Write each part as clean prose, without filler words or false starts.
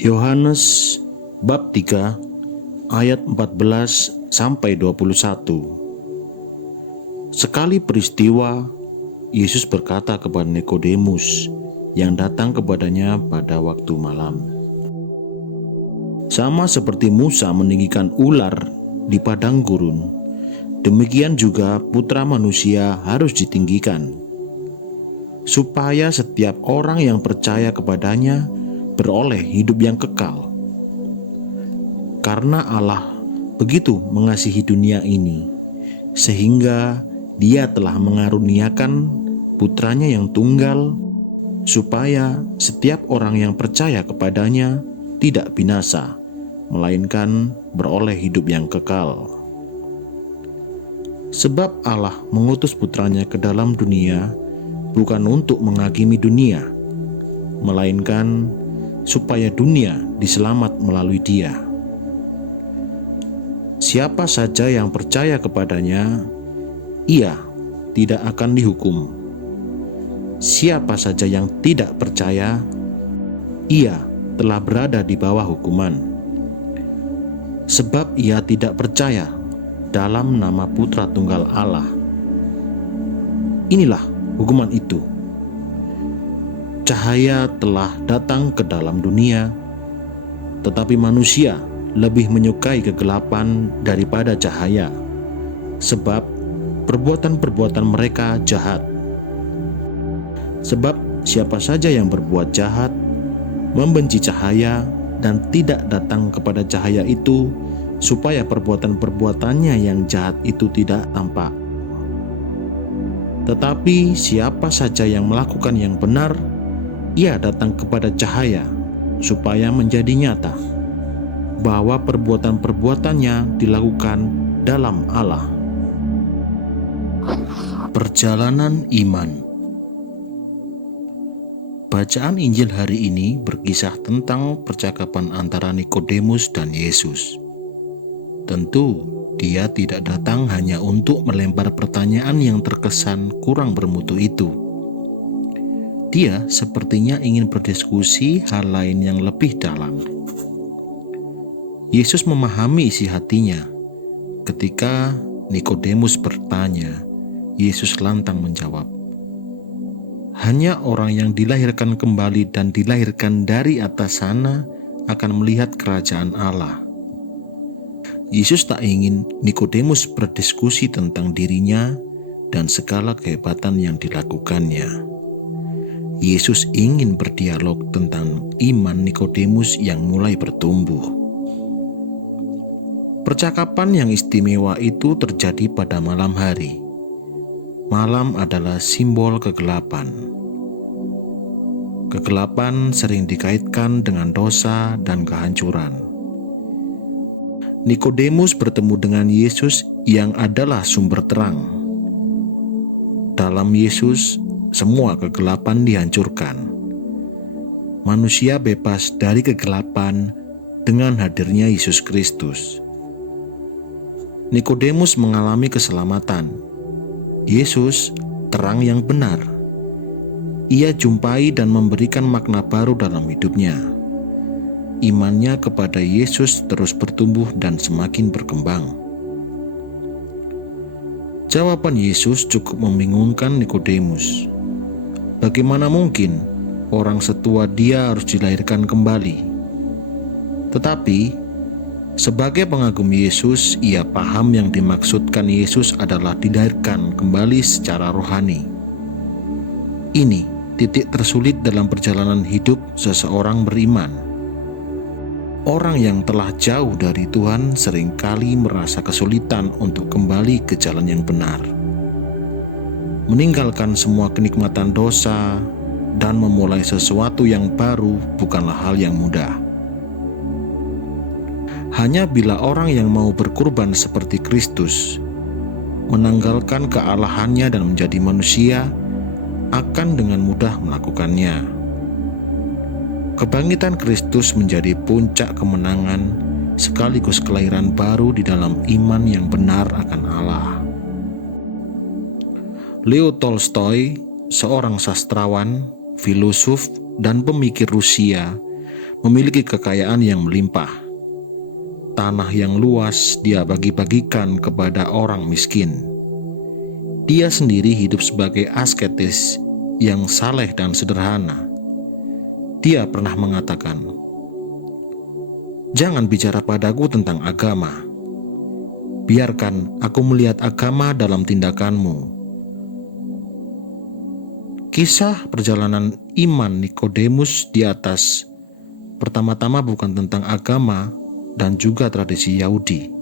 Yohanes bab 3 ayat 14 sampai 21. Sekali peristiwa, Yesus berkata kepada Nikodemus yang datang kepadanya pada waktu malam, "Sama seperti Musa meninggikan ular di padang gurun, demikian juga Putra Manusia harus ditinggikan, supaya setiap orang yang percaya kepadanya beroleh hidup yang kekal. Karena Allah begitu mengasihi dunia ini, sehingga Dia telah mengaruniakan Putranya yang tunggal, supaya setiap orang yang percaya kepadanya tidak binasa, melainkan beroleh hidup yang kekal. Sebab Allah mengutus Putranya ke dalam dunia bukan untuk menghakimi dunia, melainkan supaya dunia diselamat melalui Dia. Siapa saja yang percaya kepadanya, ia tidak akan dihukum. Siapa saja yang tidak percaya, ia telah berada di bawah hukuman, sebab ia tidak percaya dalam nama Putra Tunggal Allah. Inilah hukuman itu: cahaya telah datang ke dalam dunia, tetapi manusia lebih menyukai kegelapan daripada cahaya, sebab perbuatan-perbuatan mereka jahat. Sebab siapa saja yang berbuat jahat membenci cahaya dan tidak datang kepada cahaya itu, supaya perbuatan-perbuatannya yang jahat itu tidak tampak. Tetapi siapa saja yang melakukan yang benar, ia datang kepada cahaya, supaya menjadi nyata bahwa perbuatan-perbuatannya dilakukan dalam Allah. Perjalanan iman. Bacaan Injil hari ini berkisah tentang percakapan antara Nikodemus dan Yesus. Tentu, dia tidak datang hanya untuk melempar pertanyaan yang terkesan kurang bermutu itu. Dia sepertinya ingin berdiskusi hal lain yang lebih dalam. Yesus memahami isi hatinya. Ketika Nikodemus bertanya, Yesus lantang menjawab, "Hanya orang yang dilahirkan kembali dan dilahirkan dari atas sana akan melihat kerajaan Allah." Yesus tak ingin Nikodemus berdiskusi tentang dirinya dan segala kehebatan yang dilakukannya. Yesus ingin berdialog tentang iman Nikodemus yang mulai bertumbuh. Percakapan yang istimewa itu terjadi pada malam hari. Malam adalah simbol kegelapan. Kegelapan sering dikaitkan dengan dosa dan kehancuran. Nikodemus bertemu dengan Yesus yang adalah sumber terang. Dalam Yesus, semua kegelapan dihancurkan. Manusia bebas dari kegelapan dengan hadirnya Yesus Kristus. Nikodemus mengalami keselamatan. Yesus, terang yang benar. Ia jumpai dan memberikan makna baru dalam hidupnya. Imannya kepada Yesus terus bertumbuh dan semakin berkembang. Jawaban Yesus cukup membingungkan Nikodemus. Bagaimana mungkin orang setua dia harus dilahirkan kembali? Tetapi sebagai pengagum Yesus, ia paham yang dimaksudkan Yesus adalah dilahirkan kembali secara rohani. Ini titik tersulit dalam perjalanan hidup seseorang beriman. Orang yang telah jauh dari Tuhan seringkali merasa kesulitan untuk kembali ke jalan yang benar. Meninggalkan semua kenikmatan dosa dan memulai sesuatu yang baru bukanlah hal yang mudah. Hanya bila orang yang mau berkorban seperti Kristus, menanggalkan kealahannya dan menjadi manusia, akan dengan mudah melakukannya. Kebangkitan Kristus menjadi puncak kemenangan sekaligus kelahiran baru di dalam iman yang benar akan Allah. Leo Tolstoy, seorang sastrawan, filosof, dan pemikir Rusia, memiliki kekayaan yang melimpah. Tanah yang luas dia bagi-bagikan kepada orang miskin. Dia sendiri hidup sebagai asketis yang saleh dan sederhana. Dia pernah mengatakan, "Jangan bicara padaku tentang agama. Biarkan aku melihat agama dalam tindakanmu." Kisah perjalanan iman Nikodemus di atas pertama-tama bukan tentang agama dan juga tradisi Yahudi.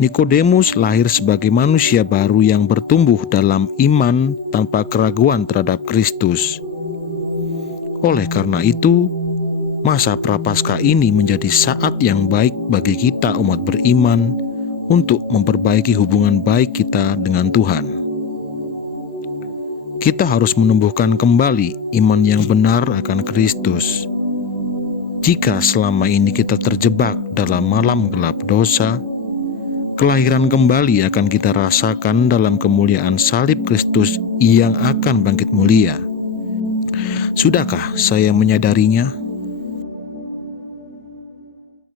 Nikodemus lahir sebagai manusia baru yang bertumbuh dalam iman tanpa keraguan terhadap Kristus. Oleh karena itu, masa Prapaskah ini menjadi saat yang baik bagi kita umat beriman untuk memperbaiki hubungan baik kita dengan Tuhan. Kita harus menumbuhkan kembali iman yang benar akan Kristus. Jika selama ini kita terjebak dalam malam gelap dosa, kelahiran kembali akan kita rasakan dalam kemuliaan salib Kristus yang akan bangkit mulia. Sudahkah saya menyadarinya?